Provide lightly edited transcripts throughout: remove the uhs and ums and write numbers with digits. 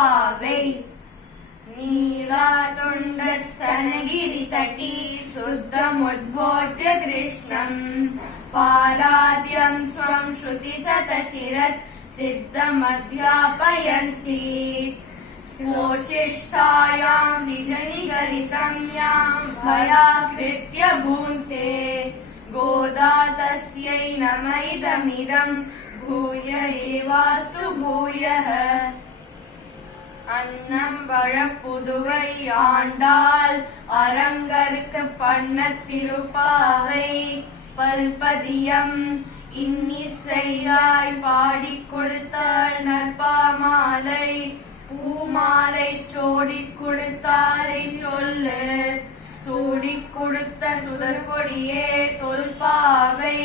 திருப்பாவை नीलातुण्डस्तनगिरि तटी शुद्धमुद्बोध्य कृष्णम् पाराद्यं स्वं श्रुतिशतशिरःसिद्धमध्यापयन्ति श्लोचिष्ठायां निजनिगलितं यां भयाकृत्य भून्ते गोदा तस्यै नम इदमिदं भूय एवास्तु भूयः அன்னம் வழப்புதுவை ஆண்டாள் அரங்கற்கு பண்ண திருப்பாவை பல்பதியம் இன்னிசையாய் பாடிக் கொடுத்தாள் நற்பாமாலை பூமாலை சோடிக் கொடுத்தாரை சொல்லு சூடிக் கொடுத்த சுடர்கொடியே தொல்பாவை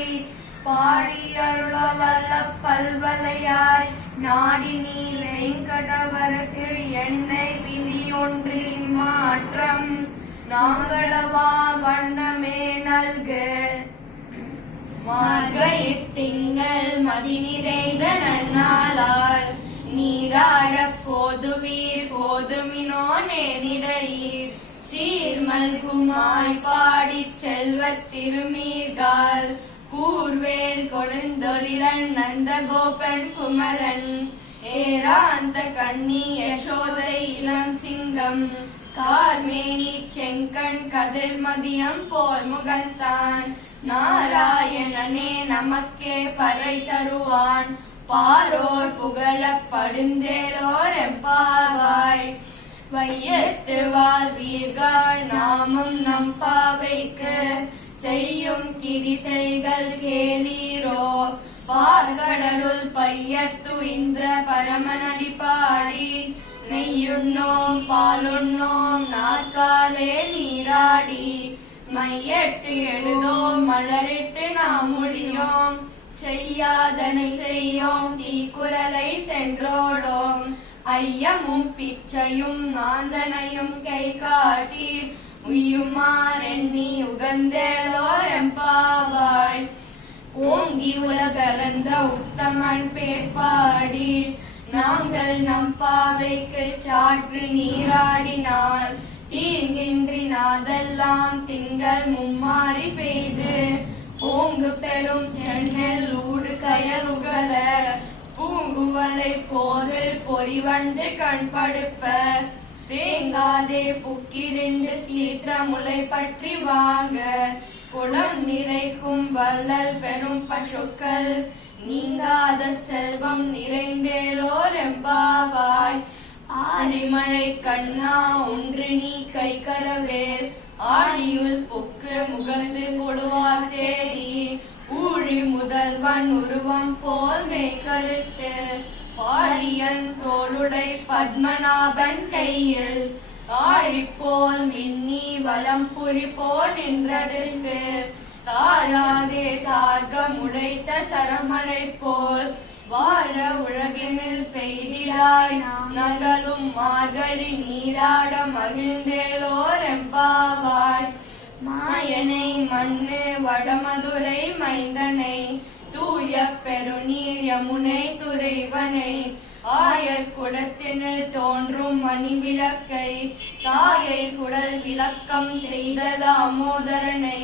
பாடி அருள வல்ல பல்வலையாய் நாடி நீ வெங்கடவருக்கு என்னை விதியொன்று மாற்றம் நாங்களவா வண்ணமே நல்கு மார்கழித் திங்கள் மதி நிறைந்த நன்னாளால் நீராட போதுவீர் போதுமினோ நேரிடையீர் சீர்மல்குமாய் பாடிச் செல்வத் திருமீர்கால் கூர்வேல் கொடுந்தொழிலன் நந்தகோபன் குமரன் ஏராந்த கண்ணி யசோதை இளம் சிங்கம் கார்மேனி செங்கண் கதிர்மதியம் போல் முகத்தான் நாராயணனே நமக்கே பறை தருவான் பாரோர் புகழப் படுந்தேரோர் எம்பாவாய் வையத்து வாழ்வீர்கள் நாமும் நம் பாவைக்கு செய்யும் கிரிசைகள் கேளீரோ பார்கடலுள் பையத்து இந்திர பரமனடி பாடி நெய்யுண்ணோம் பாலுண்ணோம் நாற்காலே நீராடி மையட்டு எழுதோம் மலரிட்டு நாம் முடியோம் செய்யாதனை செய்யோம் தீக்குறளை சென்றோடோம் ஐயமும் பிச்சையும் நாந்தனையும் கை காட்டி உய்யுமாறெண்ணி உகந்தேலோர் எம்பாவாய் ஓங்கி உலகளந்த உத்தமன் பேர்பாடி நாங்கள் நம் பாவைக்கு சாற்று நீராடினால் தீங்கின்றி நாதெல்லாம் திங்கள் மும்மாறி பெய்து ஓங்கு பெரும் சென்னல் ஊடு கயல் உகல பூங்குவலை போதில் பொறிவண்டு கண்படுப்ப தேங்காதே புக்கிரண்டு சீற்ற முளை பற்றி வாங்க குடம் நிறைக்கும் வள்ளல் பெரும் பசுக்கள் நீங்காத செல்வம் நிறைந்தேலோர் எம்பாவாய் ஆடிமழை கண்ணா ஒன்று நீ கை கரவேல் ஆழியுள் பொக்கு முகந்து கொடுவார் தேதி ஊழி முதல்வன் உருவம் போல் மெய்கருத்து பாழியன் தோளுடை பத்மநாபன் கையில் ஆழிப்போல் மின்னி வலம்புரி போல் நின்றடித்து தாழாதே சார்கம் உடைத்த சரமனை போல் வாழ உலகினில் பெய்திடாய் நகலும் மார்கழி நீராட மகிழ்ந்தேலோர் எம்பாவாய் மாயனை மண்ணு வடமதுரை மைந்தனை தூய பெருநீர் யமுனை துறைவனை ஆயர் குடத்தினில் தோன்றும் மணி விளக்கை தாயை குடல் விளக்கம் செய்த தாமோதரனை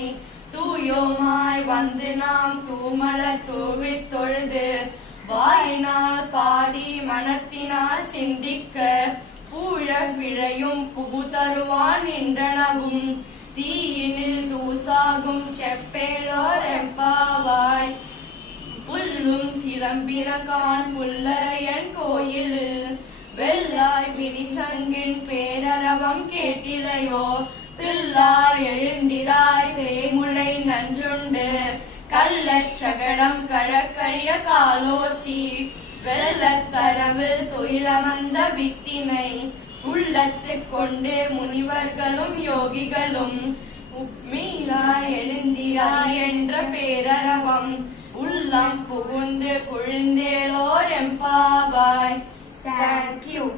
தூயோமாய் வந்து நாம் தூமலர் தூவித் தொழுது வாயினால் பாடி மனத்தினால் சிந்திக்க பூழ விழையும் புகு தருவான் என்றனவும் தீயினில் தூசாகும் செப்பேலோர் எம்பாவாய் புல்லும் சிலம்பினகான் புல்லரையன் கோயிலில் வெள்ளாய் விரிசங்கின் பேரரவம் கேட்டிலையோ பில்லாய் எழுந்திராய் பேமுடை நன்றுண்டு கள்ளச்சகடம் கழக்கழிய காலோச்சி வெள்ளத்தரவில் துயிலமந்த வித்தினை உள்ளத்து கொண்டு முனிவர்களும் யோகிகளும் மீளாய் எழுந்திராய் என்ற பேரரவம் உள்ளம் புகுந்து குழுந்தேலோர் எம்பாவாய். Thank you.